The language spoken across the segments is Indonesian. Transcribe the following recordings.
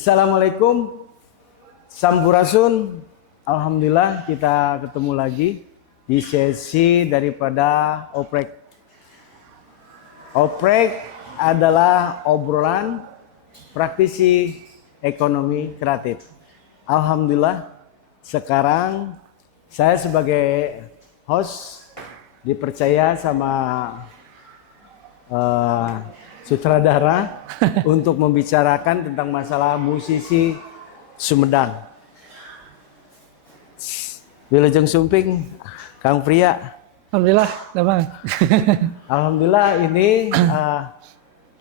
Assalamualaikum, Sampurasun. Alhamdulillah kita ketemu lagi di sesi daripada Oprek. Oprek adalah obrolan praktisi ekonomi kreatif. Alhamdulillah sekarang saya sebagai host dipercaya sama sutradara untuk membicarakan tentang masalah musisi Sumedang. Wilujeng Sumping, Kang Pria. Alhamdulillah, Bang. Alhamdulillah ini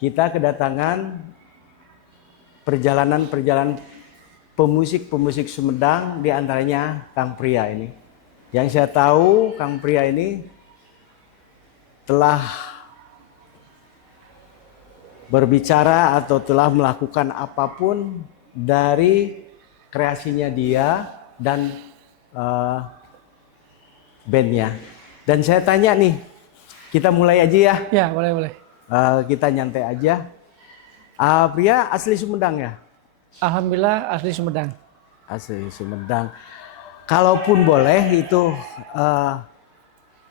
kita kedatangan perjalanan pemusik Sumedang, di antaranya Kang Pria ini. Yang saya tahu Kang Pria ini telah berbicara atau telah melakukan apapun dari kreasinya dia dan bandnya. Dan saya tanya nih, kita mulai aja ya? Ya, boleh. Kita nyantai aja. Pria asli Sumedang ya? Alhamdulillah asli Sumedang. Asli Sumedang. Kalaupun boleh itu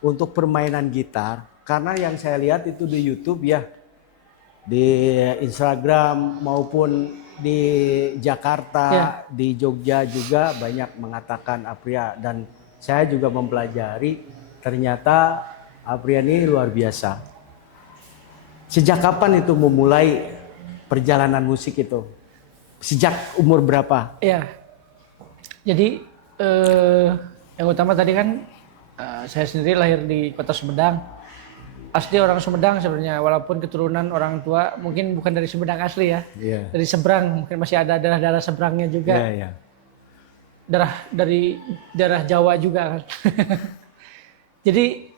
untuk permainan gitar, karena yang saya lihat itu di YouTube ya, di Instagram maupun di Jakarta, ya, di Jogja juga banyak mengatakan Apria, dan saya juga mempelajari ternyata Apria ini luar biasa. Sejak kapan itu memulai perjalanan musik itu? Sejak umur berapa? Ya, jadi yang utama tadi kan saya sendiri lahir di kota Sumedang. Asli orang Sumedang sebenarnya, walaupun keturunan orang tua mungkin bukan dari Sumedang asli ya, dari seberang, mungkin masih ada darah-darah seberangnya juga, dari daerah Jawa juga kan. Jadi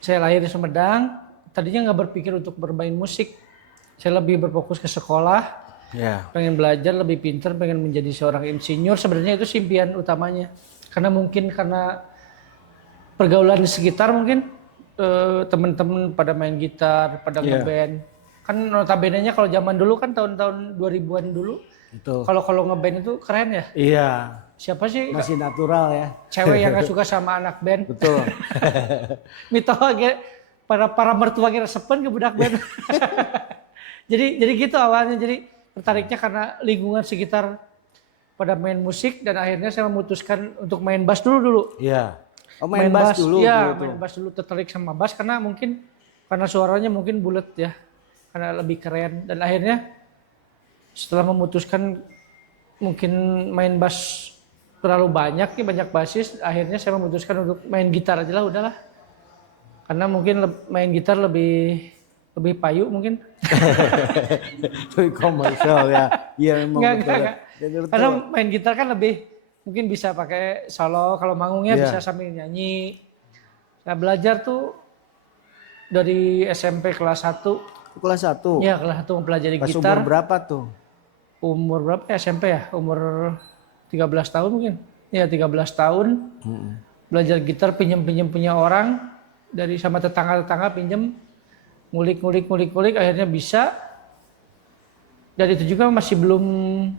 saya lahir di Sumedang, tadinya nggak berpikir untuk bermain musik, saya lebih berfokus ke sekolah, pengen belajar lebih pintar, pengen menjadi seorang insinyur, sebenarnya itu impian utamanya, karena pergaulan di sekitar mungkin. Teman-teman pada main gitar, pada ngeband. Kan notabene-nya kalau zaman dulu kan tahun-tahun 2000-an dulu. Kalau ngeband itu keren ya? Iya. Siapa sih? Masih natural ya. Cewek yang gak suka sama anak band. Betul. Mito para mertua kira sepen ke budak band. jadi gitu awalnya. Jadi tertariknya karena lingkungan sekitar pada main musik, dan akhirnya saya memutuskan untuk main bass dulu. Iya. Oh, main bass dulu. Ya, main bass dulu, tertarik sama bass karena suaranya mungkin bulat ya, karena lebih keren. Dan akhirnya setelah memutuskan mungkin main bass terlalu banyak basis, akhirnya saya memutuskan untuk main gitar aja lah, udahlah. Karena mungkin main gitar lebih payu mungkin. Lebih komersial ya. Iya memang. Enggak. Karena main gitar kan mungkin bisa pakai solo, kalau manggungnya bisa sambil nyanyi. Saya belajar tuh dari SMP kelas 1. Kelas 1? Iya, kelas 1 mempelajari gitar. Umur berapa tuh? Umur berapa ya, SMP ya? Umur 13 tahun mungkin. Iya, 13 tahun. Belajar gitar, pinjam punya orang. Dari sama tetangga-tetangga pinjam. Ngulik, akhirnya bisa. Dan itu juga masih belum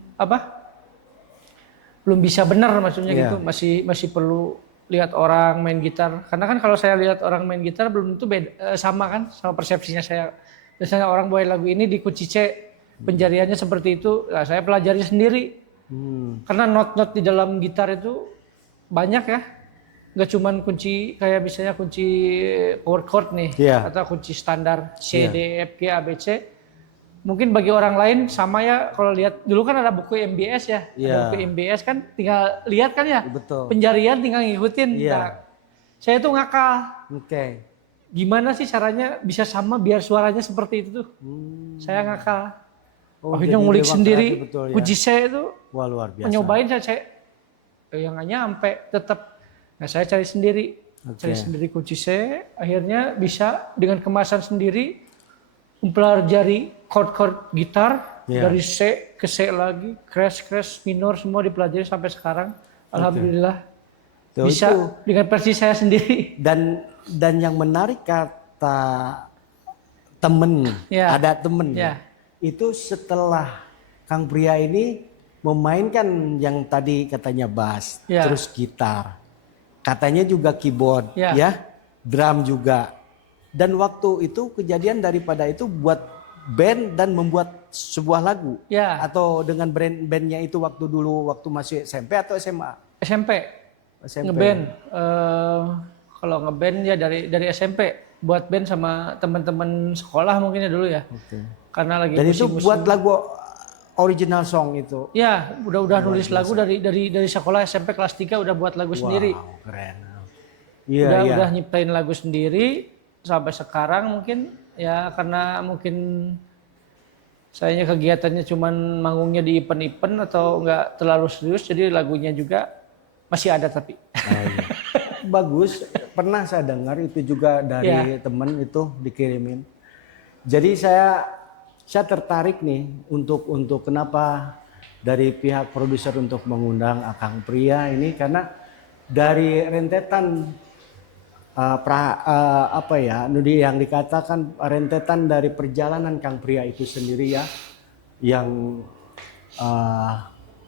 bisa benar, maksudnya gitu, masih perlu lihat orang main gitar, karena kan kalau saya lihat orang main gitar belum tentu beda, sama kan sama persepsinya saya. Misalnya orang bawain lagu ini di kunci C, penjariannya seperti itu, nah, saya pelajari sendiri, karena not-not di dalam gitar itu banyak ya, nggak cuman kunci kayak misalnya kunci power chord nih, atau kunci standar C, D, F, G, A, B, C. Mungkin bagi orang lain sama ya, kalau lihat dulu kan ada buku MBS ya. Ada buku MBS kan tinggal lihat kan ya. Betul. Penjarian tinggal ngikutin. Nah, saya tuh ngakal. Oke. Gimana sih caranya bisa sama biar suaranya seperti itu tuh. Saya ngakal. Akhirnya ngulik sendiri. Betul, ya. Kunci C itu. Wah, luar biasa. Nyobain saya yang nggak nyampe tetap. Nah, saya cari sendiri. Cari sendiri kunci C. Akhirnya bisa dengan kemasan sendiri. Mempelajari chord gitar dari C ke C lagi, crash minor semua dipelajari sampai sekarang. Alhamdulillah bisa dengan versi saya sendiri. Dan yang menarik kata temen, ada temen itu setelah Kang Pria ini memainkan yang tadi katanya bass, Ya. terus gitar, katanya juga keyboard, Ya. ya, drum juga. Dan waktu itu kejadian daripada itu buat band dan membuat sebuah lagu. Ya. Atau dengan bandnya itu waktu dulu waktu masih SMP atau SMA? SMP. SMP. Ngeband. Kalau ngeband ya dari SMP. Buat band sama teman-teman sekolah mungkin ya dulu ya. Oke. Karena lagi Dan itu musim-musim. buat lagu original song itu. Ya, udah nulis lagu dari sekolah SMP kelas 3 udah buat lagu sendiri. Wow, keren. Iya, iya. Udah nyiptain lagu sendiri sampai sekarang mungkin ya karena mungkin sayanya kegiatannya cuman manggungnya di event-event atau enggak terlalu serius jadi lagunya juga masih ada tapi. Oh, iya. Bagus, pernah saya dengar itu juga dari teman itu dikirimin. Jadi saya tertarik nih untuk kenapa dari pihak produser untuk mengundang Akang Pria ini karena dari rentetan yang dikatakan rentetan dari perjalanan Kang Pria itu sendiri ya, yang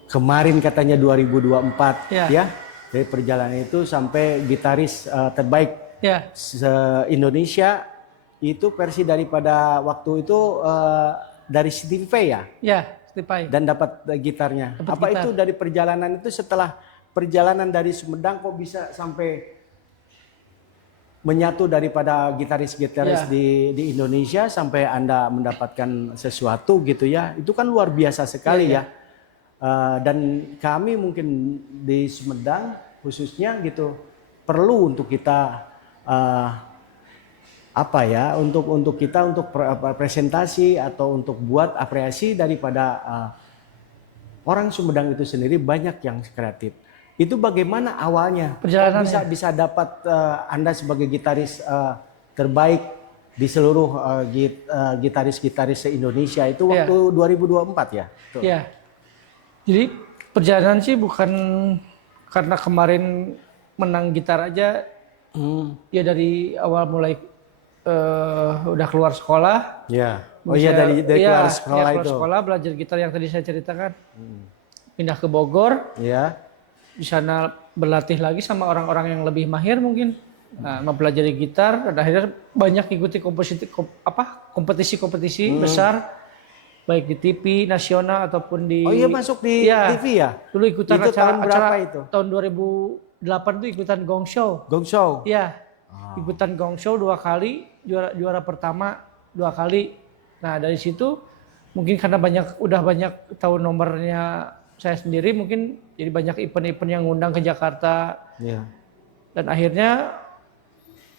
kemarin katanya 2024 ya, dari perjalanan itu sampai gitaris terbaik se-Indonesia itu versi daripada waktu itu dari Stevie ya. Ya, Stevie. Dan dapat gitarnya. Apa gitar. Itu dari perjalanan itu setelah perjalanan dari Sumedang kok bisa sampai menyatu daripada gitaris-gitaris di Indonesia sampai Anda mendapatkan sesuatu gitu ya. Itu kan luar biasa sekali ya. Dan kami mungkin di Sumedang khususnya gitu perlu untuk kita untuk kita untuk presentasi atau untuk buat apresiasi daripada orang Sumedang itu sendiri banyak yang kreatif. Itu bagaimana awalnya? Kok bisa dapat Anda sebagai gitaris terbaik di seluruh gitaris-gitaris se-Indonesia itu waktu 2024 ya? Tuh. Ya. Jadi perjalanan sih bukan karena kemarin menang gitar aja. Ya dari awal mulai udah keluar sekolah. Ya. Oh iya dari keluar sekolah keluar sekolah belajar gitar yang tadi saya ceritakan. Pindah ke Bogor. Ya. Di sana berlatih lagi sama orang-orang yang lebih mahir mungkin. Nah, mempelajari gitar dan akhirnya banyak ikuti kompetisi-kompetisi besar. Baik di TV nasional ataupun di. Oh iya masuk di TV ya? Dulu ikutan itu acara berapa itu? Tahun 2008 itu ikutan Gong Show. Gong Show? Iya. Ikutan Gong Show 2 kali, juara pertama 2 kali. Nah dari situ mungkin karena udah banyak tahu nomornya saya sendiri mungkin jadi banyak event-event yang ngundang ke Jakarta. Iya. Dan akhirnya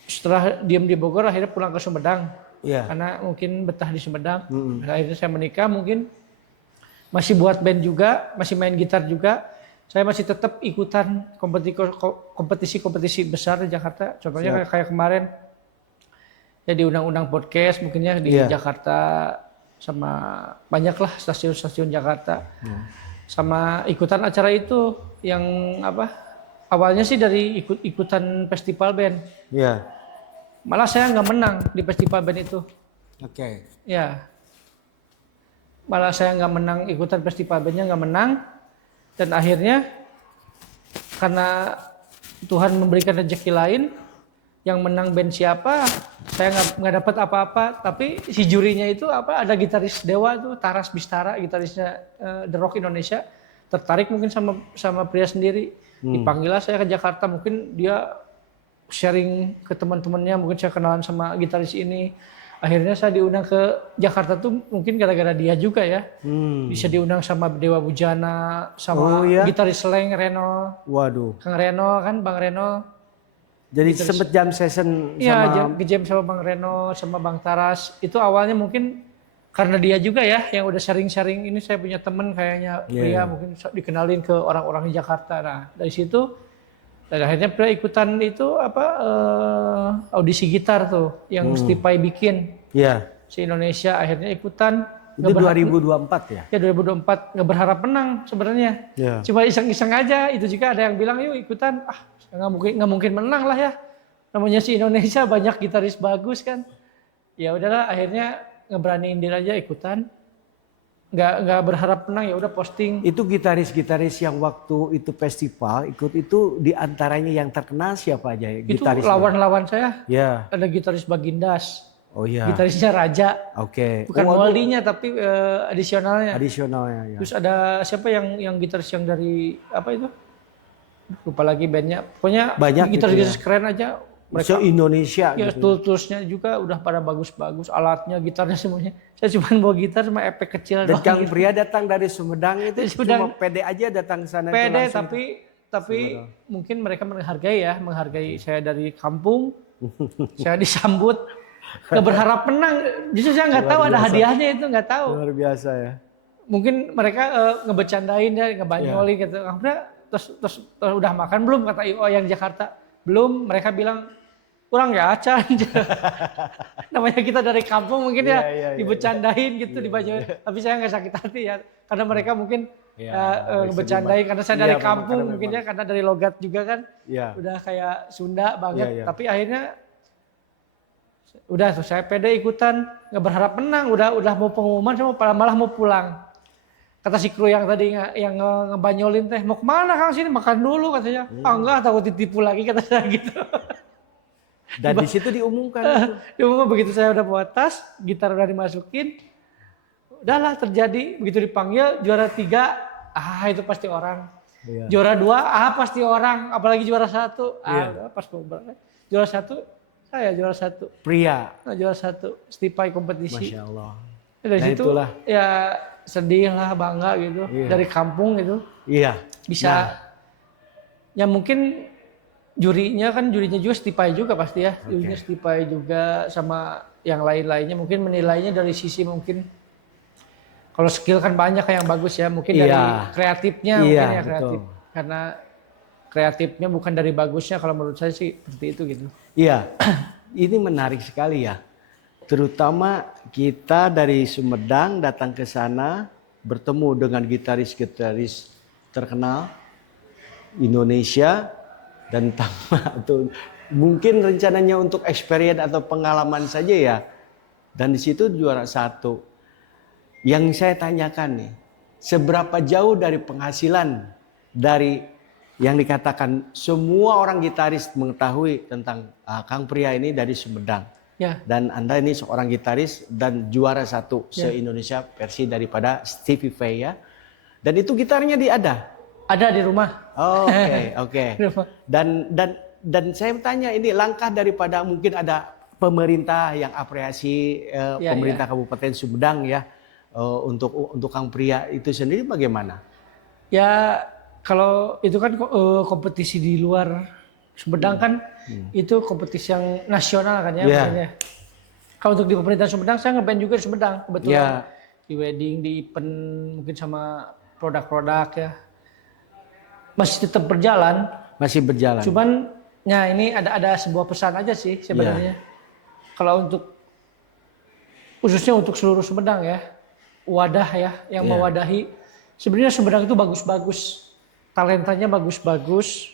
setelah diem di Bogor akhirnya pulang ke Sumedang. Yeah. Karena mungkin betah di Sumedang. Akhirnya saya menikah mungkin masih buat band juga, masih main gitar juga. Saya masih tetap ikutan kompetisi-kompetisi besar di Jakarta. Contohnya kayak kemarin ya diundang-undang podcast mungkinnya di Jakarta sama banyaklah stasiun-stasiun Jakarta. Sama ikutan acara itu yang awalnya sih dari ikutan festival band. Iya. Malah saya nggak menang di festival band itu. Oke. Ya. Malah saya nggak menang ikutan festival bandnya nggak menang. Dan akhirnya karena Tuhan memberikan rezeki lain, yang menang band siapa, saya nggak dapat apa-apa. Tapi si jurinya itu ada gitaris Dewa itu Taras Bistara, gitarisnya The Rock Indonesia, tertarik mungkin sama Pria sendiri. Dipanggillah saya ke Jakarta, mungkin dia sharing ke teman-temannya, mungkin saya kenalan sama gitaris ini. Akhirnya saya diundang ke Jakarta tuh mungkin gara-gara dia juga ya. Bisa diundang sama Dewa Bujana, sama gitaris Sleng Reno. Waduh. Kang Reno kan, Bang Reno. Jadi sempet jam session sama. Iya, jam sama Bang Reno, sama Bang Taras. Itu awalnya mungkin karena dia juga ya yang udah sharing-sharing ini saya punya temen kayaknya Pria mungkin dikenalin ke orang-orang di Jakarta. Nah, dari situ dan akhirnya Pria ikutan itu audisi gitar tuh yang Stevie bikin. Iya. Si Indonesia akhirnya ikutan. Itu 2024 ya? Ya 2024 nggak berharap menang sebenarnya. Yeah. Cuma iseng-iseng aja. Itu juga ada yang bilang yuk ikutan. Nggak mungkin menang lah ya. Namanya si Indonesia banyak gitaris bagus kan. Ya udahlah akhirnya ngeberaniin diri aja ikutan. nggak berharap menang, ya udah posting. Itu gitaris-gitaris yang waktu itu festival ikut itu diantaranya yang terkenal siapa aja ya? Itu Gitarisnya? lawan-lawan saya. Ya. Ada gitaris Bagindas. Oh iya. Gitarisnya Raja. Oke. Bukan Waldinya tapi adisionalnya. Adisionalnya ya. Terus ada siapa yang gitaris yang dari apa itu? Lupa lagi bandnya. Pokoknya banyak gitaris-gitaris keren aja. Mereka Indonesia ya, gitu. Tools-nya juga udah pada bagus-bagus, alatnya, gitarnya semuanya. Saya cuma bawa gitar sama efek kecil. Dan Kang Pria datang dari Sumedang itu cuma pede aja datang sana. Pede tapi mungkin mereka menghargai saya dari kampung. Saya disambut, nggak berharap menang. Justru saya nggak tahu ada hadiahnya itu, nggak tahu. Luar biasa ya. Mungkin mereka ngebecandain ya, ngebanyolin gitu. Kang Pria terus udah makan belum, kata IO yang Jakarta. Belum, mereka bilang kurang ya acan. Namanya kita dari kampung mungkin dibecandain gitu, dibanyain. Tapi saya nggak sakit hati ya, karena mereka mungkin ngebecandain karena saya dari kampung mungkin ya, karena dari logat juga kan, udah kayak Sunda banget. Tapi akhirnya udah tuh saya pede ikutan, nggak berharap menang. Udah mau pengumuman, saya malah mau pulang. Kata si kru yang tadi yang ngebanyolin teh, mau kemana Kang, sini makan dulu katanya. Enggak, takut ditipu lagi kata saya gitu. Dan di situ diumumkan. Diumumkan begitu saya udah bawa tas, gitar udah dimasukin. Udahlah terjadi, begitu dipanggil juara 3, itu pasti orang. Juara 2, pasti orang, apalagi juara 1. Pas juara 1, saya juara 1. Pria. Juara 1, stipai kompetisi. Masya Allah. Dari situ itulah. Ya sedih lah, bangga gitu. Dari kampung gitu. Iya. Bisa. Ya mungkin jurinya juga stipai juga pasti ya. Jurinya stipai juga sama yang lain-lainnya. Mungkin menilainya dari sisi mungkin. Kalau skill kan banyak yang bagus ya. Mungkin dari kreatifnya mungkin ya kreatif. Betul. Karena kreatifnya bukan dari bagusnya, kalau menurut saya sih seperti itu gitu. Iya. Ini menarik sekali ya. Terutama kita dari Sumedang datang ke sana bertemu dengan gitaris-gitaris terkenal Indonesia dan mungkin rencananya untuk experience atau pengalaman saja ya. Dan di situ juara 1. Yang saya tanyakan nih, seberapa jauh dari penghasilan dari yang dikatakan semua orang gitaris mengetahui tentang Kang Pria ini dari Sumedang. Ya. Dan Anda ini seorang gitaris dan juara 1 se-Indonesia versi daripada Stevie Vai ya. Dan itu gitarnya ada? Ada di rumah. Oke. Dan saya tanya, ini langkah daripada mungkin ada pemerintah yang apresiasi pemerintah Kabupaten Sumedang ya untuk Kang Pria itu sendiri bagaimana? Ya kalau itu kan kompetisi di luar Sumedang kan itu kompetisi yang nasional kan ya. Kalau untuk di pemerintahan Sumedang saya ngeband juga di Sumedang kebetulan. Di wedding, di event mungkin sama produk-produk ya. Masih tetap berjalan. Masih berjalan. Cuman ya ini ada sebuah pesan aja sih sebenarnya. Kalau untuk khususnya untuk seluruh Sumedang ya, wadah ya yang mewadahi. Sebenarnya Sumedang itu bagus-bagus. Talentanya bagus-bagus.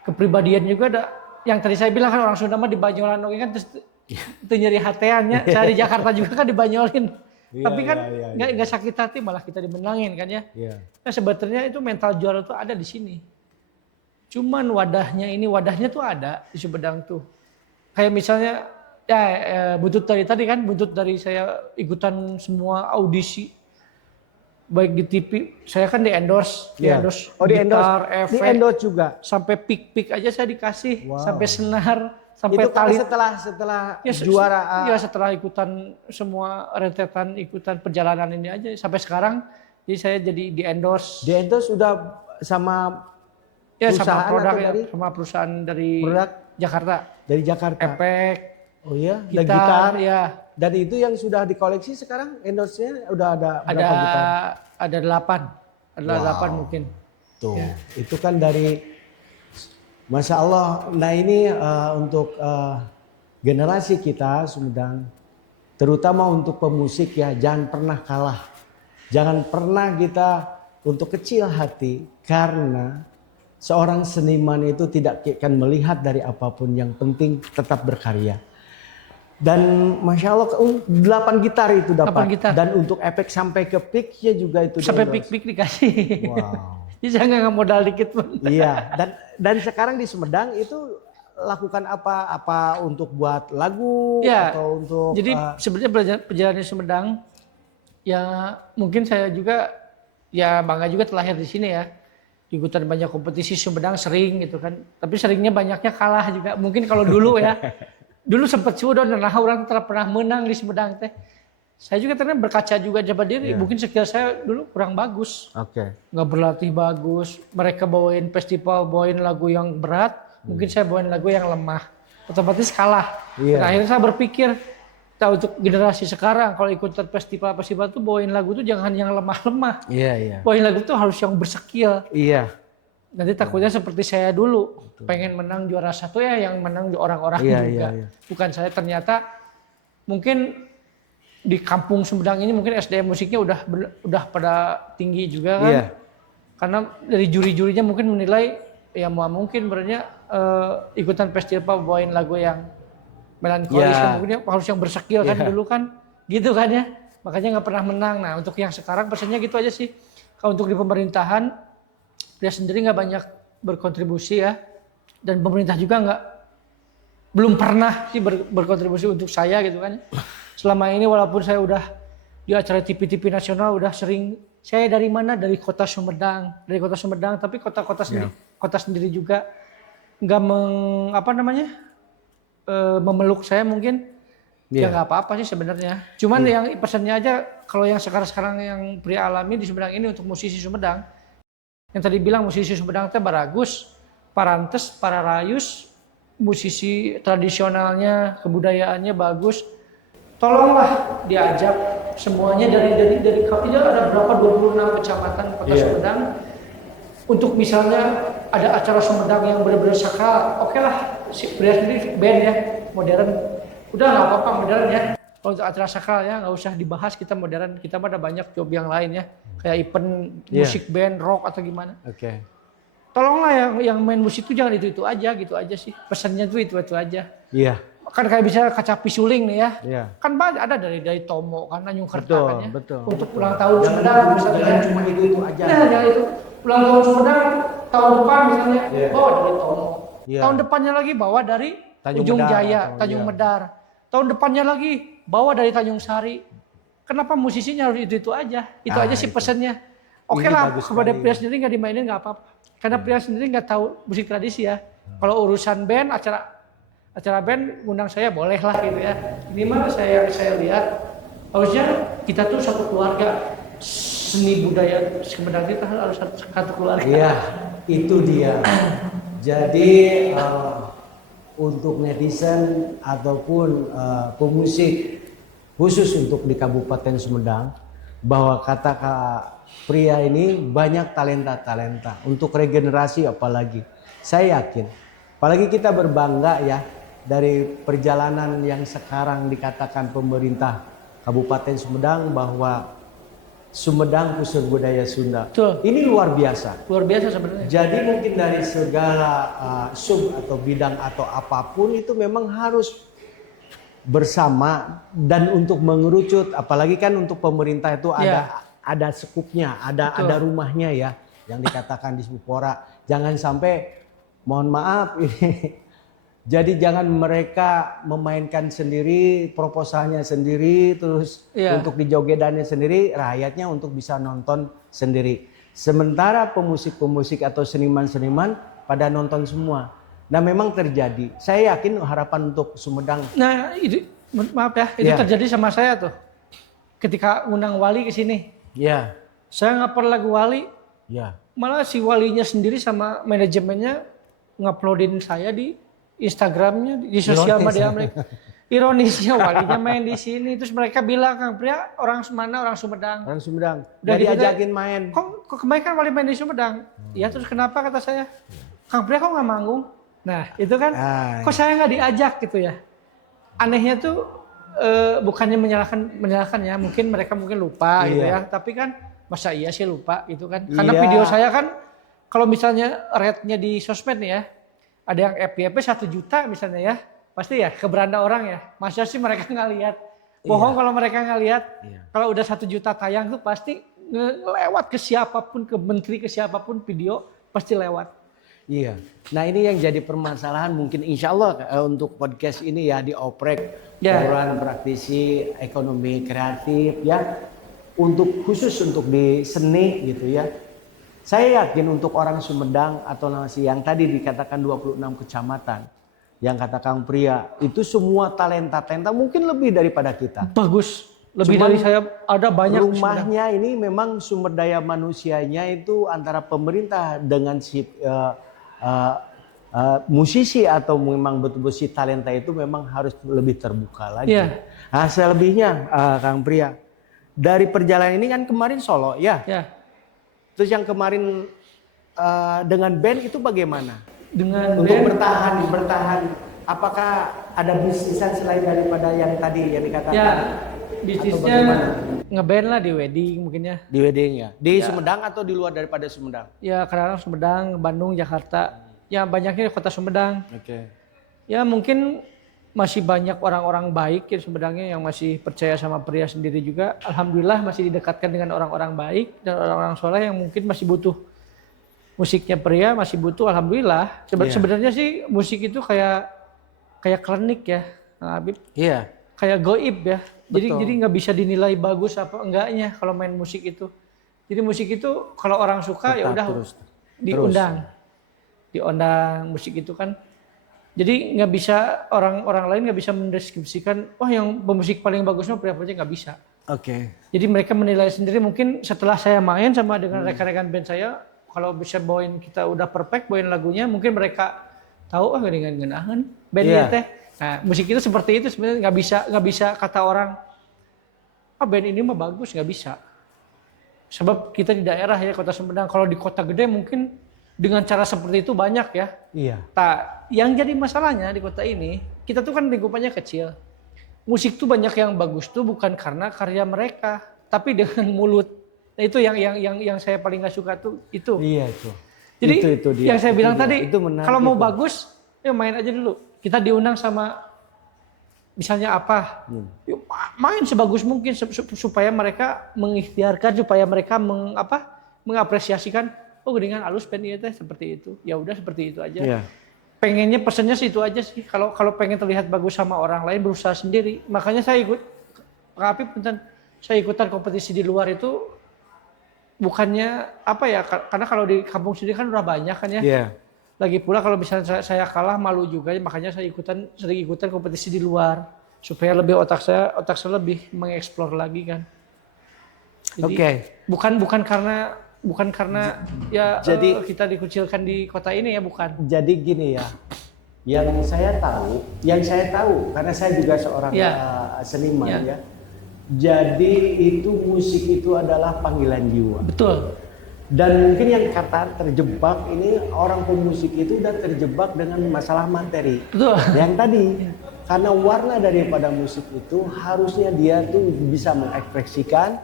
Kepribadian juga ada, yang tadi saya bilang kan orang Sunda mah di Banyolan kan terus itu nyeri hateannya. Saya di Jakarta juga kan dibanyolin. Tapi kan nggak sakit hati, malah kita dimenangin kan ya. Nah sebetulnya itu mental juara tuh ada di sini. Cuman wadahnya tuh ada di Sumedang tuh. Kayak misalnya buntut tadi kan, buntut dari saya ikutan semua audisi. Baik di TV, saya kan di endorse gitar, efek, di endorse juga. Sampai pick aja saya dikasih, sampai senar, sampai itu tali. Setelah juara. Ya setelah ikutan semua rentetan ikutan perjalanan ini aja sampai sekarang, jadi saya jadi di endorse. Di endorse sudah sama sama produk sama perusahaan dari Jakarta. Dari Jakarta. Efek. Oh iya, gitar ya. Dan itu yang sudah dikoleksi sekarang endorse-nya udah ada berapa gitar? Ada 8. Ada 8 mungkin. Tuh, itu kan dari Masya Allah. Nah ini untuk generasi kita Sumedang, terutama untuk pemusik ya, jangan pernah kalah. Jangan pernah kita untuk kecil hati, karena seorang seniman itu tidak akan melihat dari apapun, yang penting tetap berkarya. Dan Masya Allah 8 gitar itu dapat. 8 gitar. Dan untuk efek sampai ke peak-nya juga itu Sampai di-endorse. pik-pik dikasih. Wow. Jadi saya nggak modal dikit pun. Iya, dan sekarang di Sumedang itu lakukan apa untuk buat lagu Ya, atau untuk jadi sebenarnya perjalanan Sumedang ya mungkin saya juga ya bangga juga terlahir di sini ya. Ikutan banyak kompetisi Sumedang sering gitu kan. Tapi seringnya banyaknya kalah juga. Mungkin kalau dulu ya. Dulu sempat sudah nah orang pernah menang di Sumedang teh. Saya juga ternyata berkaca juga jabat diri. Mungkin skill saya dulu kurang bagus. Oke. Nggak berlatih bagus. Mereka bawain festival, bawain lagu yang berat. Mungkin saya bawain lagu yang lemah. Otomatis kalah. Dan akhirnya saya berpikir, untuk generasi sekarang kalau ikutan festival tuh bawain lagu tuh jangan yang lemah-lemah. Iya. Bawain lagu tuh harus yang berskill. Iya. Nanti takutnya seperti saya dulu. Pengen menang juara 1 ya yang menang orang-orang juga. Iya. Bukan saya, ternyata mungkin di kampung Sumedang ini mungkin SDM musiknya udah pada tinggi juga kan. Iya. Karena dari juri-jurinya mungkin menilai ya mungkin sebenarnya ikutan festival bawain lagu yang melankolis kan mungkin harus yang berskill kan dulu kan gitu kan ya. Makanya nggak pernah menang. Nah untuk yang sekarang pesannya gitu aja sih. Kalau untuk di pemerintahan dia sendiri nggak banyak berkontribusi ya. Dan pemerintah juga belum pernah sih berkontribusi untuk saya gitu kan. Selama ini walaupun saya udah di acara TV-TV nasional udah sering, saya dari mana? Dari kota Sumedang, tapi kota-kota sendiri, kota sendiri juga nggak memeluk saya mungkin. Ya nggak apa-apa sih sebenarnya. Cuman yang pesannya aja kalau yang sekarang yang pria alami di Sumedang ini untuk musisi Sumedang, yang tadi bilang musisi Sumedang teh baragus, parantes, pararayus, musisi tradisionalnya, kebudayaannya bagus. Tolonglah diajak semuanya dari tidak ada berapa 26 kecamatan kota Sumedang untuk misalnya ada acara Sumedang yang benar-benar sakral. Oke lah, pria sendiri band ya modern. Udah nggak apa-apa modern ya. Kalau untuk acara sakral ya nggak usah dibahas, kita modern, kita ada banyak job yang lain ya kayak event musik band rock atau gimana. Oke. Tolonglah yang main musik itu jangan itu aja sih. Pesannya tuh itu aja. Iya. Kan kayak bisa kaca pisuling nih ya. Iya. Kan banyak ada dari Tomo kan Tanjung Kerta kan ya. Betul. Untuk ulang tahun Sumedang misalnya cuma itu aja. Nah, jangan itu. Ulang tahun Sumedang tahun depan misalnya bawa dari Tomo. Tahun depannya lagi bawa dari Ujung Jaya, Tanjung Medar. Tahun depannya lagi bawa dari Tanjung Sari. Kenapa musisinya harus itu aja? Itu aja sih pesannya. Oke lah, kepada pria sendiri nggak dimainin nggak apa-apa. Karena pria sendiri nggak tahu musik tradisi ya. Kalau urusan band, acara band ngundang saya boleh lah gitu ya. Ini mah saya lihat harusnya kita tuh satu keluarga, seni budaya Sumedang kita harus satu keluarga. Iya, itu dia. Jadi untuk netizen ataupun pemusik khusus untuk di Kabupaten Sumedang, bahwa kata pria ini banyak talenta untuk regenerasi apalagi. Saya yakin, apalagi kita berbangga ya dari perjalanan yang sekarang dikatakan pemerintah Kabupaten Sumedang bahwa Sumedang pusat budaya Sunda. Betul. Ini luar biasa. Luar biasa sebenarnya. Jadi mungkin dari segala sub atau bidang atau apapun itu memang harus bersama dan untuk mengerucut, apalagi kan untuk pemerintah itu ada skupnya, ada rumahnya ya yang dikatakan di Spupora. Jangan sampai, mohon maaf ini. Jadi jangan mereka memainkan sendiri, proposalnya sendiri, terus untuk dijogedannya sendiri, rakyatnya untuk bisa nonton sendiri. Sementara pemusik-pemusik atau seniman-seniman pada nonton semua. Nah memang terjadi. Saya yakin harapan untuk Sumedang. Nah itu, maaf ya, itu terjadi sama saya tuh. Ketika ngundang Wali ke sini. Iya. Saya ngupload lagu Wali. Iya. Malah si Walinya sendiri sama manajemennya nguploadin saya di Instagramnya, di sosial media mereka. Ironisnya Walinya main di sini, terus mereka bilang, Kang Pria orang mana? Orang Sumedang. Orang Sumedang. Udah diajakin main. Kok kemarin kan Wali main di Sumedang? Ya terus kenapa kata saya? Kang Pria kok nggak manggung? Nah itu kan, kok saya nggak diajak gitu ya? Anehnya tuh bukannya menyalahkan ya, mungkin mereka lupa gitu ya. Tapi kan masa iya sih lupa gitu kan? Karena video saya kan, kalau misalnya rate-nya di sosmed nih ya, ada yang FYP 1 juta misalnya ya. pasti ya keberanda orang ya. Masa sih mereka nggak lihat? Bohong kalau mereka nggak lihat. Kalau udah 1 juta tayang tuh pasti lewat ke siapapun, ke menteri, ke siapapun video pasti lewat. Iya. Nah ini yang jadi permasalahan mungkin insya Allah untuk podcast ini ya dioprek orang praktisi ekonomi kreatif ya. Khusus untuk di seni gitu ya. Saya yakin untuk orang Sumedang atau yang tadi dikatakan 26 kecamatan, yang kata Kang Pria, itu semua talenta mungkin lebih daripada kita. Bagus, lebih dari saya ada banyak. Rumahnya ini memang sumber daya manusianya itu antara pemerintah dengan si musisi atau memang betul-betul si talenta itu memang harus lebih terbuka lagi. Nah selebihnya Kang Pria, dari perjalanan ini kan kemarin solo ya. Terus yang kemarin dengan band itu bagaimana? Dengan untuk band, bertahan, apakah ada bisnisan selain daripada yang tadi yang dikatakan? Ya, bisnisnya ngeband lah di wedding mungkin ya. Di wedding ya. Di Sumedang atau di luar daripada Sumedang? Ya kadang-kadang Sumedang, Bandung, Jakarta. Ya banyaknya di kota Sumedang. Ya mungkin masih banyak orang-orang baik di Sumedangnya yang masih percaya sama Pria sendiri juga. Alhamdulillah masih didekatkan dengan orang-orang baik dan orang-orang soleh yang mungkin masih butuh musiknya Pria, masih butuh. Alhamdulillah. Sebenarnya sih musik itu kayak klinik ya, Habib. Iya. Kayak goib ya. Jadi nggak bisa dinilai bagus apa enggaknya kalau main musik itu. Jadi musik itu kalau orang suka ya udah diundang musik itu kan. Jadi nggak bisa orang lain nggak bisa mendeskripsikan, wah yang pemusik paling bagusnya Pria nggak bisa. Jadi mereka menilai sendiri mungkin setelah saya main sama dengan rekan-rekan band saya, kalau bisa bawain kita udah perfect bawain lagunya, mungkin mereka tahu dengan genahan bandnya teh. Nah musik itu seperti itu sebenarnya nggak bisa kata orang, band ini mah bagus, nggak bisa. Sebab kita di daerah ya kota Sumedang, kalau di kota gede mungkin dengan cara seperti itu banyak ya. Yang jadi masalahnya di kota ini, kita tuh kan lingkupannya kecil. Musik tuh banyak yang bagus tuh bukan karena karya mereka, tapi dengan mulut. Nah, itu yang saya paling nggak suka tuh itu. Iya itu. Jadi itu dia. Yang saya bilang tadi, kalau mau itu. bagus, ya main aja dulu. Kita diundang sama misalnya apa, yuk main sebagus mungkin supaya mereka mengikhtiarkan, supaya mereka mengapresiasikan. Oh dengan alus band iya teh seperti itu. Ya udah seperti itu aja. Pengennya pesannya sih itu aja sih. Kalau pengen terlihat bagus sama orang lain berusaha sendiri. Makanya saya ikut Pak Apip saya ikutan kompetisi di luar itu bukannya karena kalau di kampung sendiri kan udah banyak kan ya. Lagi pula kalau misalnya saya kalah malu juga, makanya saya sering ikutan kompetisi di luar supaya lebih otak saya lebih mengeksplor lagi kan. Jadi bukan karena ya jadi kita dikucilkan di kota ini ya, bukan. Jadi gini ya, yang saya tahu karena saya juga seorang seniman ya. Jadi itu musik itu adalah panggilan jiwa. Betul. Dan mungkin yang kata terjebak ini orang pemusik itu udah terjebak dengan masalah materi. Betul. Yang tadi karena warna daripada musik itu harusnya dia tuh bisa mengekspresikan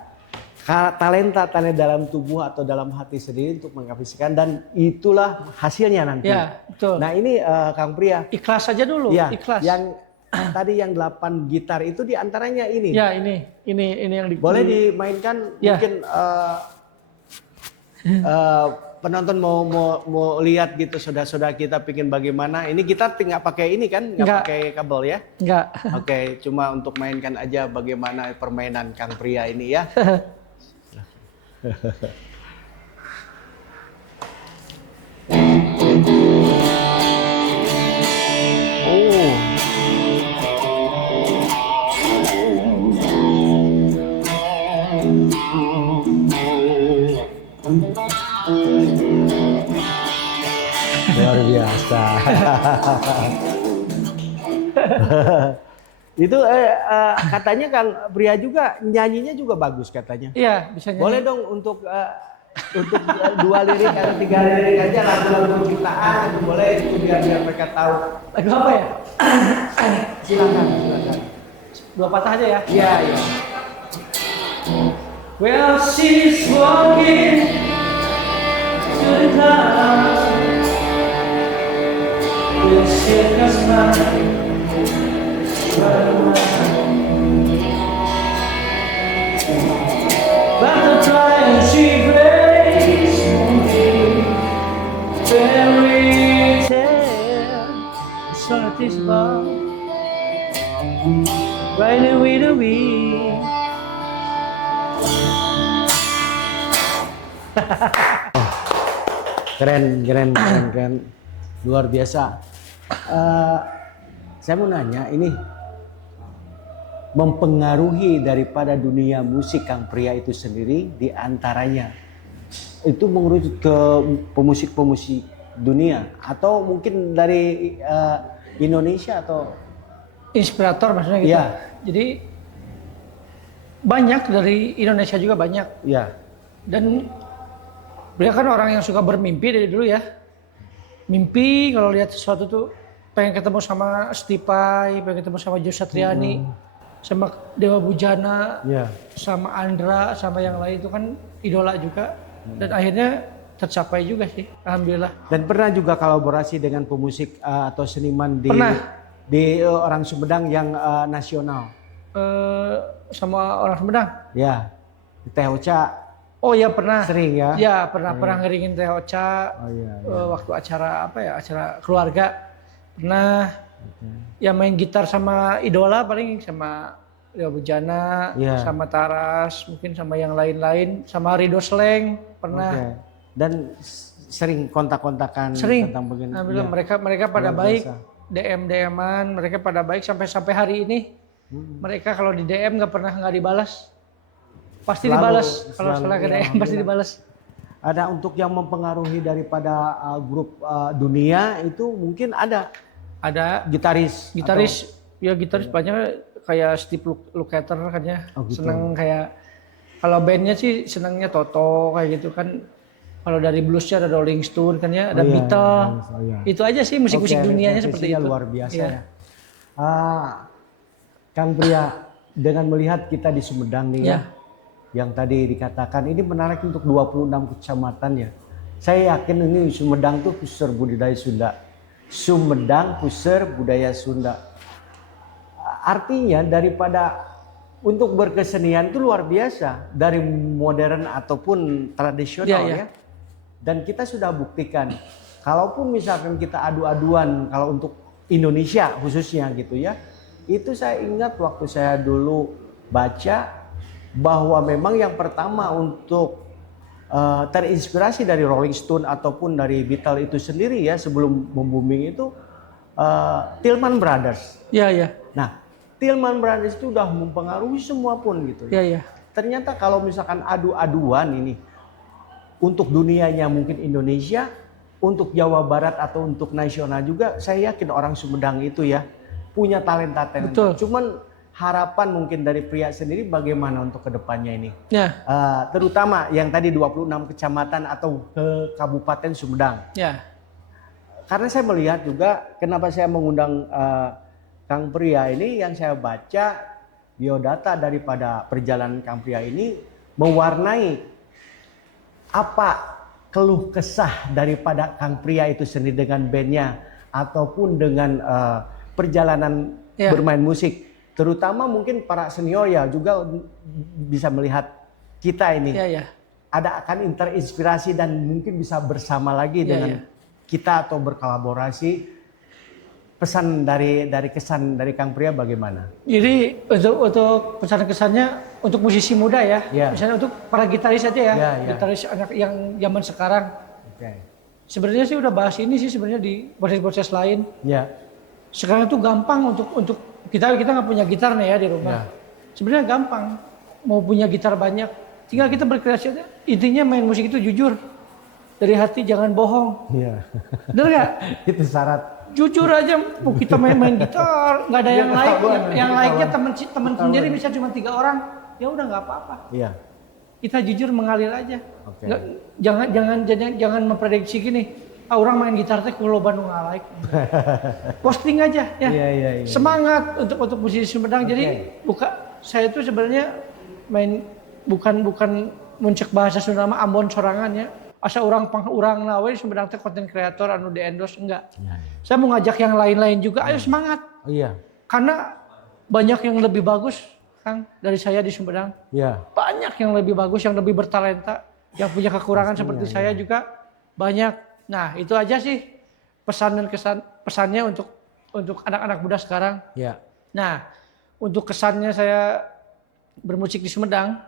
talenta dalam tubuh atau dalam hati sendiri untuk mengapresiasikan, dan itulah hasilnya nanti. Ya, betul. Nah ini Kang Pria. Ikhlas aja dulu. Ya, ikhlas. Yang tadi yang 8 gitar itu diantaranya ini. Ya ini yang boleh dimainkan mungkin penonton mau lihat gitu saudara-saudara kita bikin bagaimana. Ini gitar nggak pakai ini kan, nggak pakai kabel ya? Nggak. Oke, cuma untuk mainkan aja bagaimana permainan Kang Pria ini ya. Luar biasa. Itu katanya Kang Pria juga nyanyinya juga bagus katanya. Iya, bisa nyanyi. Boleh dong untuk 2 lirik atau 3 lirik aja lagu-lagu ciptaan, boleh itu biar mereka tahu. Lagu apa ya? Silakan. 2 patah aja ya. Iya. Well, she's walking to the clouds with a smile. this ball. Right away the wind. Keren. Luar biasa. Saya mau nanya, ini mempengaruhi daripada dunia musik Kang Pria itu sendiri, di antaranya itu mengerucut ke pemusik-pemusik dunia atau mungkin dari Indonesia atau Inspirator maksudnya gitu. Iya. Jadi banyak dari Indonesia juga banyak. ya Dan beliau kan orang yang suka bermimpi dari dulu ya. Mimpi kalau lihat sesuatu tuh pengen ketemu sama Stipai, pengen ketemu sama Jo Satriani, sama Dewa Bujana, ya sama Andra, sama yang lain itu kan idola juga. Dan akhirnya tercapai juga sih, alhamdulillah. Dan pernah juga kolaborasi dengan pemusik atau seniman Pernah. di orang Sumedang yang nasional. Sama orang Sumedang. Ya, di Teh Ocha Oh ya pernah. sering ya. Ya pernah ngeringin Teh Ocha. Oh iya. Waktu acara apa ya, acara keluarga. Pernah ya main gitar sama idola paling sama Dewa Bujana, Iya. sama Taras, mungkin sama yang lain-lain, sama Rido Sleng pernah. Oke. Dan sering kontak-kontakan Sering. tentang begini. Alhamdulillah Ya. mereka pada Luar baik. biasa. DM-an mereka pada baik sampai hari ini. Mereka kalau di DM nggak dibalas. Pasti dibalas. Kalau salah ke DM pasti dibalas. Ada untuk yang mempengaruhi daripada grup dunia itu mungkin ada Ada gitaris. gitaris banyak kayak Steve Lukather kan ya. Oh, gitu. Seneng kayak kalau bandnya sih senangnya Toto kayak gitu kan. Kalau dari bluesnya ada Rolling Stone kan ya, ada Oh, iya, Beatles. iya. Itu aja sih musik-musik Oke, dunianya seperti referensinya itu. luar biasa Iya. ya. Kang Pria, dengan melihat kita di Sumedang nih ya, yang tadi dikatakan ini menarik untuk 26 kecamatan ya. Saya yakin ini Sumedang tuh pusat budidaya Sunda. Sumedang pusat budaya Sunda. Artinya daripada untuk berkesenian itu luar biasa, dari modern ataupun tradisional Iya, iya. ya. Dan kita sudah buktikan, kalaupun misalkan kita adu-aduan kalau untuk Indonesia khususnya gitu ya, itu saya ingat waktu saya dulu baca bahwa memang yang pertama untuk terinspirasi dari Rolling Stone ataupun dari Beatles itu sendiri ya, sebelum membooming itu Tillman Brothers. Iya, iya. Nah, Tillman Brothers itu udah mempengaruhi semua pun gitu. Iya, iya. Ternyata kalau misalkan adu-aduan ini untuk dunianya mungkin Indonesia, untuk Jawa Barat atau untuk nasional juga, saya yakin orang Sumedang itu ya punya talenta. Betul. Cuman harapan mungkin dari Pria sendiri bagaimana untuk kedepannya ini? Ya, Terutama yang tadi 26 kecamatan atau ke Kabupaten Sumedang. ya. Karena saya melihat juga kenapa saya mengundang Kang Pria ini, yang saya baca biodata daripada perjalanan Kang Pria ini mewarnai apa keluh kesah daripada Kang Pria itu sendiri dengan bandnya ataupun dengan perjalanan bermain musik. Terutama mungkin para senior ya juga bisa melihat kita ini. Ada akan terinspirasi dan mungkin bisa bersama lagi dengan kita atau berkolaborasi. Pesan dari kesan dari Kang Pria bagaimana? Jadi untuk pesan kesannya untuk musisi muda ya, misalnya untuk para gitaris aja ya, gitaris anak yang zaman sekarang. Sebenarnya sih udah bahas ini sih sebenarnya di proses-proses lain. Sekarang itu gampang untuk kita nggak punya gitar nih ya di rumah. Sebenarnya gampang mau punya gitar banyak, tinggal kita berkreasi aja. Intinya main musik itu jujur dari hati, jangan bohong. Bener nggak? Itu syarat. Jujur aja, mau kita main gitar, nggak ada yang like, yang like-nya temen sendiri bisa cuma 3 orang, ya udah nggak apa-apa. Kita jujur mengalir aja. Jangan memprediksi gini, orang main gitar teh kalau Bandung nggak like. Posting aja ya. Semangat untuk musisi Sumedang. Jadi saya itu sebenarnya bukan muncak bahasa Sunda mah Ambon sorangan ya. Asa orang nawe Sumedang teh konten kreator anu di endorse enggak. Saya mau ngajak yang lain-lain juga, ayo semangat. Karena banyak yang lebih bagus, Kang, dari saya di Sumedang. Banyak yang lebih bagus, yang lebih bertalenta, yang punya kekurangan seperti saya juga banyak. Nah, itu aja sih pesan dan kesan pesannya untuk untuk anak-anak muda sekarang. Ya. Nah, untuk kesannya saya bermusik di Sumedang,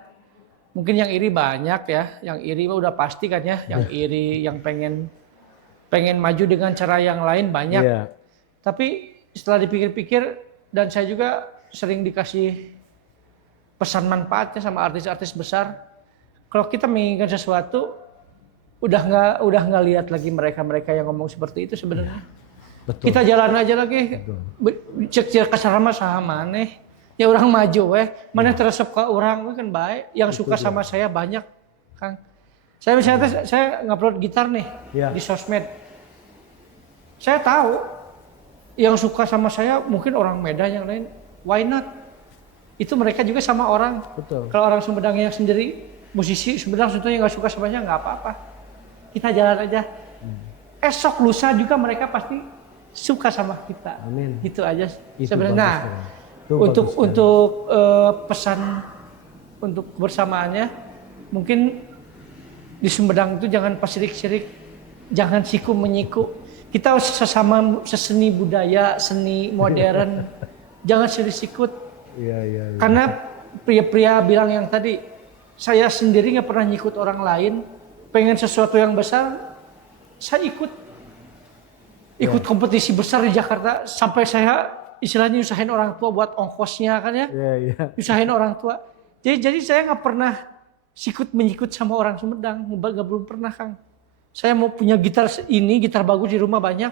mungkin yang iri banyak ya, yang iri mah udah pasti kan ya, yang iri, yang pengen maju dengan cara yang lain banyak. Iya. Tapi setelah dipikir-pikir dan saya juga sering dikasih pesan manfaatnya sama artis-artis besar. Kalau kita menginginkan sesuatu, udah nggak lihat lagi mereka yang ngomong seperti itu sebenarnya. Betul. Kita jalan aja lagi, cek kasarama sama maneh. Ya orang maju mana teresep ke orang kan baik. Yang suka sama saya banyak, Kang. Saya misalnya saya ngupload gitar nih di sosmed. Saya tahu yang suka sama saya mungkin orang Medan yang lain, why not? Itu mereka juga sama orang. Betul. Kalau orang Sumedang yang sendiri, musisi Sumedang sebetulnya nggak suka sama saya nggak apa-apa. Kita jalan aja. Esok lusa juga mereka pasti suka sama kita. Amin. Itu aja Itu sebenarnya. Nah, untuk pesan untuk kebersamaannya, mungkin di Sumedang itu jangan pasirik-sirik, jangan siku menyiku. Kita sesama seseni budaya, seni modern, jangan sirik-sikut. Iya. Karena pria-pria bilang yang tadi, saya sendiri nggak pernah nyikut orang lain, pengen sesuatu yang besar, saya ikut kompetisi besar di Jakarta sampai saya istilahnya nyusahin orang tua buat ongkosnya kan ya, nyusahin orang tua. Jadi saya nggak pernah sikut menyikut sama orang Sumedang, belum pernah Kang. Saya mau punya gitar gitar bagus di rumah banyak,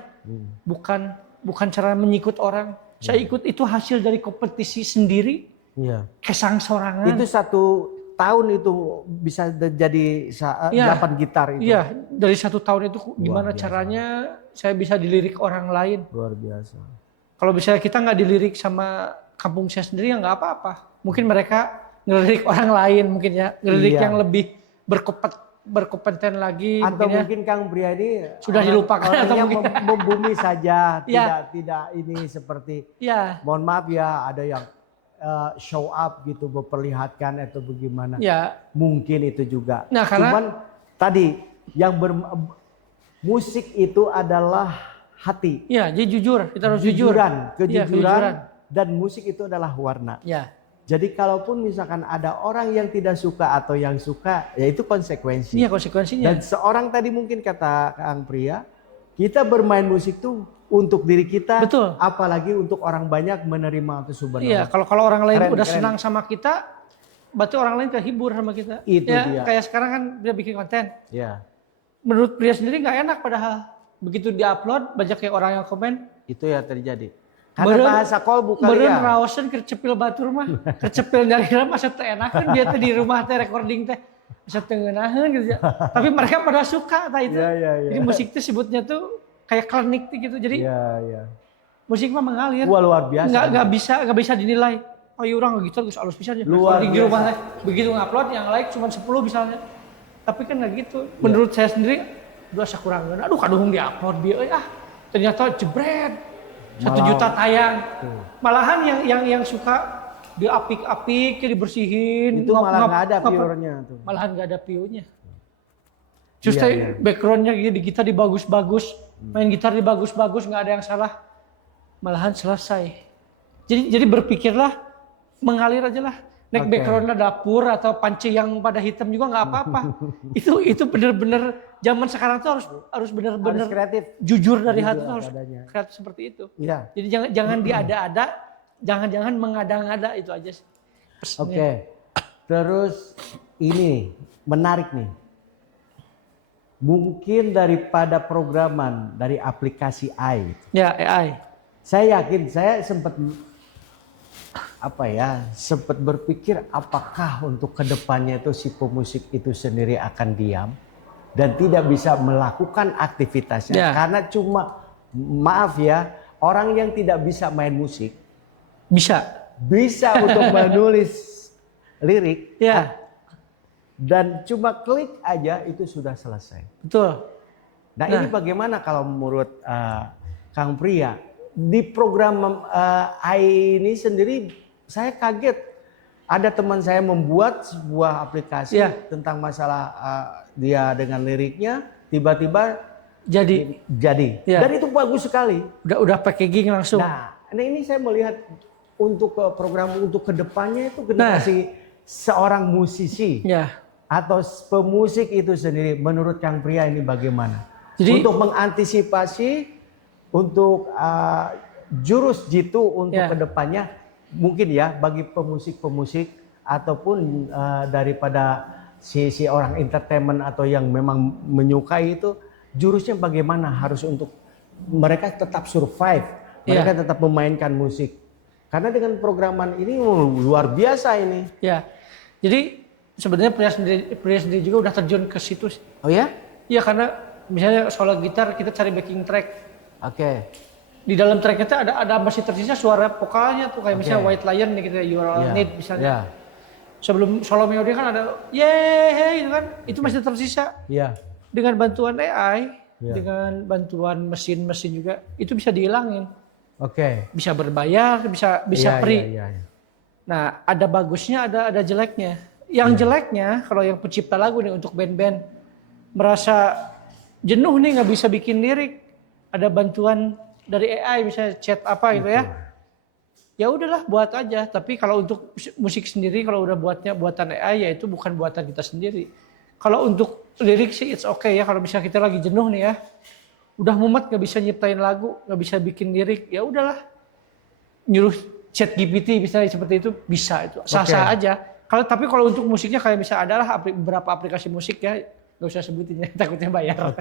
bukan cara menyikut orang. Saya ikut itu hasil dari kompetisi sendiri, kesang-sorangan. Itu 1 tahun itu bisa jadi 8 gitar itu. Iya, dari 1 tahun itu gimana caranya saya bisa dilirik orang lain. Luar biasa. Kalau misalnya kita nggak dilirik sama kampung saya sendiri ya nggak apa-apa. Mungkin mereka ngelirik orang lain mungkin ya, ngelirik yang lebih berkompeten lagi. Atau mungkin Kang Pria ini sudah dilupakan atau mungkin membumi saja, tidak ini seperti. Mohon maaf ya, ada yang show up gitu, memperlihatkan atau bagaimana. Mungkin itu juga. Nah, cuman tadi yang musik itu adalah hati. Iya, jadi jujur, kita harus kejujuran dan musik itu adalah warna. Jadi kalaupun misalkan ada orang yang tidak suka atau yang suka, ya itu konsekuensi. Iya, konsekuensinya. Dan seorang tadi mungkin kata Kang Pria, kita bermain musik tuh untuk diri kita, apalagi untuk orang banyak menerima itu subhanallah. Iya, kalau orang lain udah senang sama kita, berarti orang lain kehibur sama kita. Itu dia. Kayak sekarang kan dia bikin konten. Iya. Menurut Pria sendiri nggak enak padahal begitu diupload banyak kayak orang yang komen. Itu ya terjadi. Karena bahasa kolbu kali ya. Raosan kercepil batur mah, kercepil dari masa teh enak kan dia teh di rumah teh recording teh bisa tengenaheun gitu ya. Tapi mereka pada suka tah itu. Jadi musik itu sebutnya tuh kayak klinik gitu. Jadi musik mah mengalir. Wah, luar biasa. Nggak bisa dinilai. Oh iya orang gitu terus halus pisan ya. Di rumah teh begitu ngupload yang like cuma 10 misalnya. Tapi kan nggak gitu. Menurut saya sendiri asa kurang. Aduh kaduhung diupload dia ternyata jebret. 1 juta tayang. Malahan yang suka diapik-apik, dibersihin. Itu malah nggak ada viewernya tuh. Malahan nggak ada view-nya. Justru backgroundnya di gitar dibagus-bagus, main gitar dibagus-bagus, nggak ada yang salah. Malahan selesai. Jadi berpikirlah mengalir aja lah. Naik backgroundnya dapur atau panci yang pada hitam juga nggak apa-apa. itu bener-bener zaman sekarang tuh harus bener-bener kreatif, jujur dari hati tuh harus kreatif seperti itu. Iya. Jadi jangan diada-ada, jangan mengada-ngada, itu aja sih. Terus ini menarik nih. Mungkin daripada programan dari aplikasi AI. Ya, AI. Saya yakin saya sempat berpikir apakah untuk kedepannya itu si pemusik itu sendiri akan diam dan tidak bisa melakukan aktivitasnya karena cuma maaf ya, orang yang tidak bisa main musik bisa untuk menulis lirik dan cuma klik aja itu sudah selesai. Betul. Nah ini bagaimana kalau menurut Kang Pria di program AI ini sendiri? Saya kaget ada teman saya membuat sebuah aplikasi tentang masalah dia dengan liriknya, tiba-tiba jadi. Ya. Dan itu bagus sekali. Udah packaging langsung. Nah, ini saya melihat untuk program untuk kedepannya itu generasi seorang musisi atau pemusik itu sendiri, menurut Kang Pria ini bagaimana? Jadi, untuk mengantisipasi untuk jurus jitu untuk kedepannya, mungkin ya bagi pemusik-pemusik ataupun daripada si orang entertainment atau yang memang menyukai itu, jurusnya bagaimana harus untuk mereka tetap survive, mereka tetap memainkan musik. Karena dengan programan ini luar biasa ini. Ya, jadi sebenarnya Pria sendiri juga udah terjun ke situ. Oh ya? Iya, karena misalnya solo gitar kita cari backing track. Oke. Di dalam track itu ada masih tersisa suara vokalnya tuh kayak misalnya White Lion nih kita You All Need misalnya. Sebelum solo melodi kan ada yeay itu kan, itu masih tersisa. Dengan bantuan AI, dengan bantuan mesin-mesin juga itu bisa dihilangin. Bisa berbayar, bisa free. Nah, ada bagusnya, ada jeleknya. Yang jeleknya kalau yang pencipta lagu nih untuk band-band merasa jenuh nih nggak bisa bikin lirik, ada bantuan dari AI misalnya chat apa gitu ya. Ya udahlah buat aja. Tapi kalau untuk musik sendiri kalau udah buatan AI ya itu bukan buatan kita sendiri. Kalau untuk lirik sih it's okay ya, kalau misalnya kita lagi jenuh nih ya. Udah mumet nggak bisa nyiptain lagu, nggak bisa bikin lirik, ya udahlah nyuruh chat GPT misalnya seperti itu bisa itu sah-sah aja. Tapi kalau untuk musiknya kayak misalnya adalah beberapa aplikasi musik ya nggak usah sebutin ya takutnya bayar.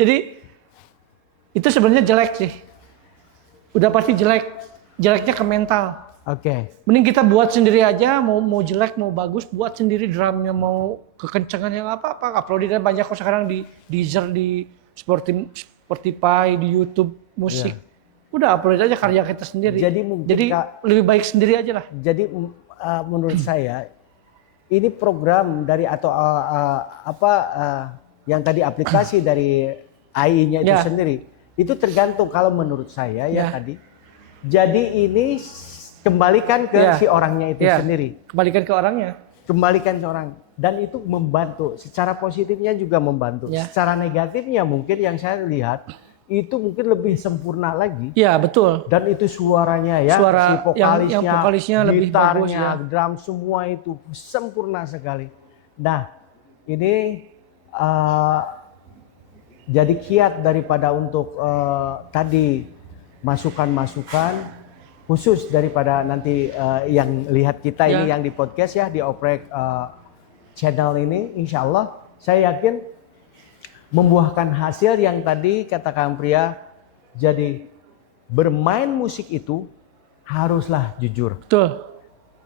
Jadi itu sebenarnya jelek sih. Udah pasti jeleknya ke mental. Mending kita buat sendiri aja, mau jelek mau bagus buat sendiri, drumnya mau kekencangan yang apa uploadinnya banyak kok sekarang di Deezer, di Spotify, di YouTube musik. Udah upload aja karya kita sendiri. Jadi lebih baik sendiri aja lah. Jadi menurut saya ini program dari atau yang tadi aplikasi dari AI-nya itu sendiri itu tergantung kalau menurut saya tadi. Jadi ini kembalikan ke si orangnya itu sendiri. Kembalikan ke orangnya. Kembalikan ke orang. Dan itu membantu. Secara positifnya juga membantu. Secara negatifnya mungkin yang saya lihat itu mungkin lebih sempurna lagi. Iya betul. Dan itu suaranya ya, si vokalisnya, yang vokalisnya lebih bagus ya. Drum semua itu sempurna sekali. Nah ini jadi kiat daripada untuk tadi masukan-masukan khusus daripada nanti yang lihat kita ini yang di podcast ya, di Oprek channel ini, insya Allah saya yakin membuahkan hasil yang tadi kata Kang Pria. Jadi bermain musik itu haruslah jujur. Betul.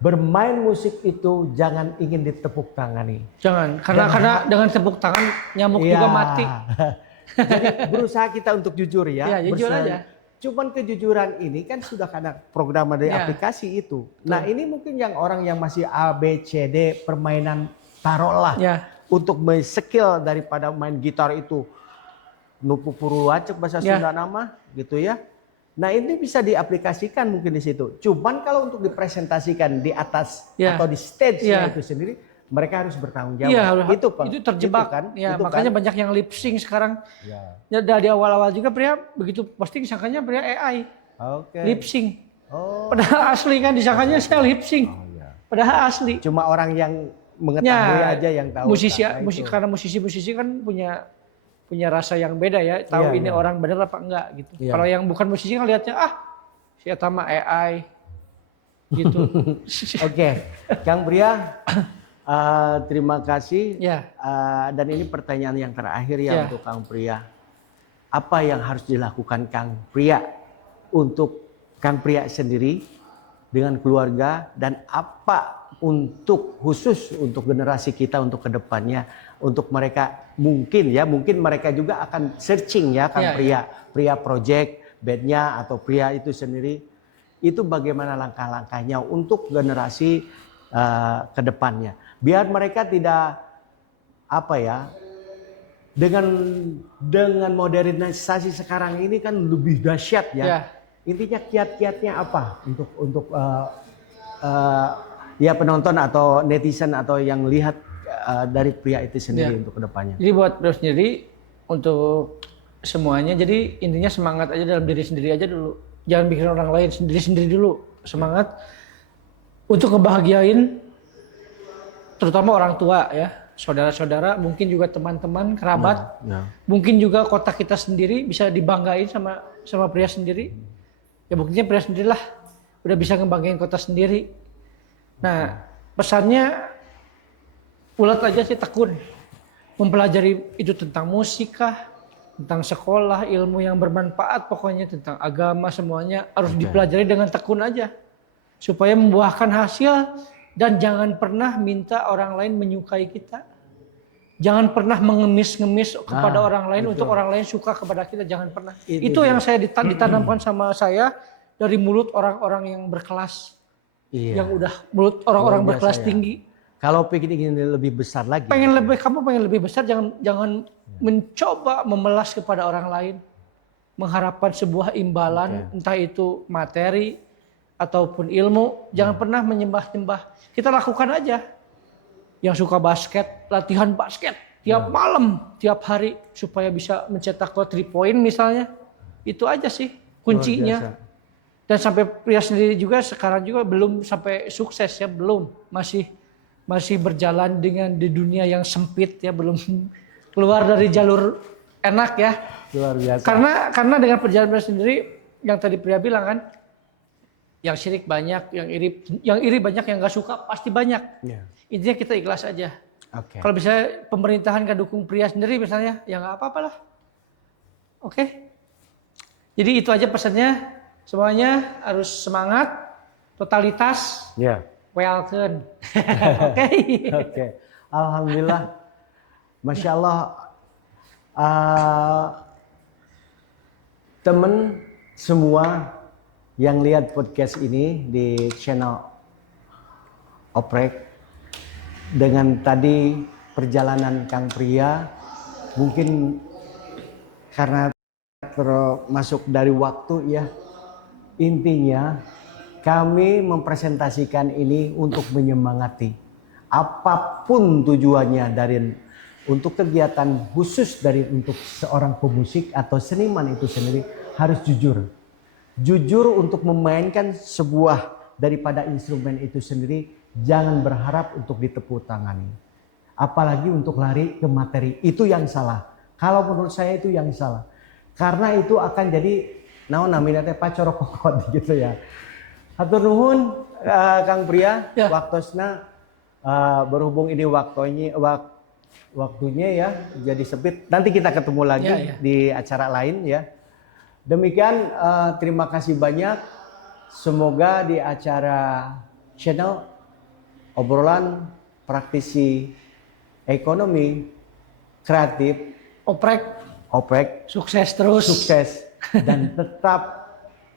Bermain musik itu jangan ingin ditepuk tangani. Jangan, karena dengan tepuk tangan nyamuk juga mati. Jadi berusaha kita untuk jujur ya. Jujur aja. Cuman kejujuran ini kan sudah karena program dari aplikasi itu. Nah ini mungkin yang orang yang masih A, B, C, D permainan taruhlah untuk skill daripada main gitar itu. Nupu puru acek bahasa Sunda nama gitu ya. Nah ini bisa diaplikasikan mungkin di situ. Cuman kalau untuk dipresentasikan di atas atau di stage-nya itu sendiri, mereka harus bertanggung jawab. Itu terjebak kan. Makanya banyak yang lip sync sekarang. Ya dari awal-awal juga Pria begitu posting disangkanya Pria AI. Lip sync. Padahal asli kan disangkanya saya lip sync. Padahal asli. Cuma orang yang mengetahui aja yang tahu. Karena musisi kan punya rasa yang beda ya. Tahu ini orang benar apa enggak gitu. Kalau yang bukan musisi kan lihatnya si eta mah AI gitu. Kang Pria, terima kasih. Dan ini pertanyaan yang terakhir untuk Kang Pria. Apa yang harus dilakukan Kang Pria untuk Kang Pria sendiri dengan keluarga, dan apa untuk khusus untuk generasi kita untuk kedepannya, untuk mereka mungkin mereka juga akan searching ya Kang Pria Project bandnya atau Pria itu sendiri, itu bagaimana langkah-langkahnya untuk generasi kedepannya biar mereka tidak dengan modernisasi sekarang ini kan lebih dahsyat ya. Intinya kiat-kiatnya apa untuk penonton atau netizen atau yang lihat dari Pria itu sendiri untuk kedepannya. Jadi buat Pria sendiri untuk semuanya. Jadi intinya semangat aja dalam diri sendiri aja dulu. Jangan bikin orang lain, sendiri dulu. Semangat untuk ngebahagiain terutama orang tua ya, saudara-saudara, mungkin juga teman-teman, kerabat. Mungkin juga kota kita sendiri bisa dibanggain sama pria sendiri. Ya buktinya pria sendirilah udah bisa ngebanggain kota sendiri. Nah, pesannya ulat aja sih, tekun. Mempelajari itu tentang musik kah, tentang sekolah, ilmu yang bermanfaat, pokoknya tentang agama semuanya harus dipelajari dengan tekun aja. Supaya membuahkan hasil dan jangan pernah minta orang lain menyukai kita. Jangan pernah mengemis-ngemis kepada orang lain untuk orang lain suka kepada kita, jangan pernah. Itu yang saya ditanamkan sama saya dari mulut orang-orang yang berkelas. Yang udah mulut orang-orang berkelas tinggi. Kalau ingin lebih besar lagi. Kamu pengen lebih besar, jangan mencoba memelas kepada orang lain. Mengharapkan sebuah imbalan, entah itu materi ataupun ilmu, jangan pernah menyembah-nyembah. Kita lakukan aja. Yang suka basket, latihan basket tiap malam, tiap hari supaya bisa mencetak 3 point misalnya. Itu aja sih kuncinya. Dan sampai pria sendiri juga sekarang juga belum sampai sukses ya, belum. Masih berjalan dengan di dunia yang sempit ya, belum keluar dari jalur enak ya. Luar biasa. Karena dengan perjalanan sendiri yang tadi pria bilang kan, yang syirik banyak, yang iri banyak, yang gak suka pasti banyak. Intinya kita ikhlas aja. Kalau bisa pemerintahan gak dukung pria sendiri misalnya, ya gak apa-apa lah. Jadi itu aja pesannya. Semuanya harus semangat, totalitas, welcome. Alhamdulillah, Masya Allah, temen semua yang lihat podcast ini di channel Oprek, dengan tadi perjalanan Kang Pria, mungkin karena termasuk dari waktu ya, intinya kami mempresentasikan ini untuk menyemangati apapun tujuannya untuk kegiatan khusus untuk seorang pemusik atau seniman itu sendiri harus jujur untuk memainkan sebuah daripada instrumen itu sendiri. Jangan berharap untuk ditepuk tangani, apalagi untuk lari ke materi. Itu yang salah. Kalau menurut saya itu yang salah, karena itu akan jadi namanya pacorok kokot gitu ya. Hatur nuhun Kang Pria, waktosna berhubung ini waktunya ya jadi sempit. Nanti kita ketemu lagi di acara lain ya. Demikian, terima kasih banyak. Semoga di acara channel obrolan praktisi ekonomi kreatif Oprek sukses dan tetap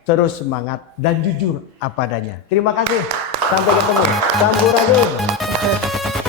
terus semangat dan jujur apa adanya. Terima kasih. Sampai ketemu. Sampurasun.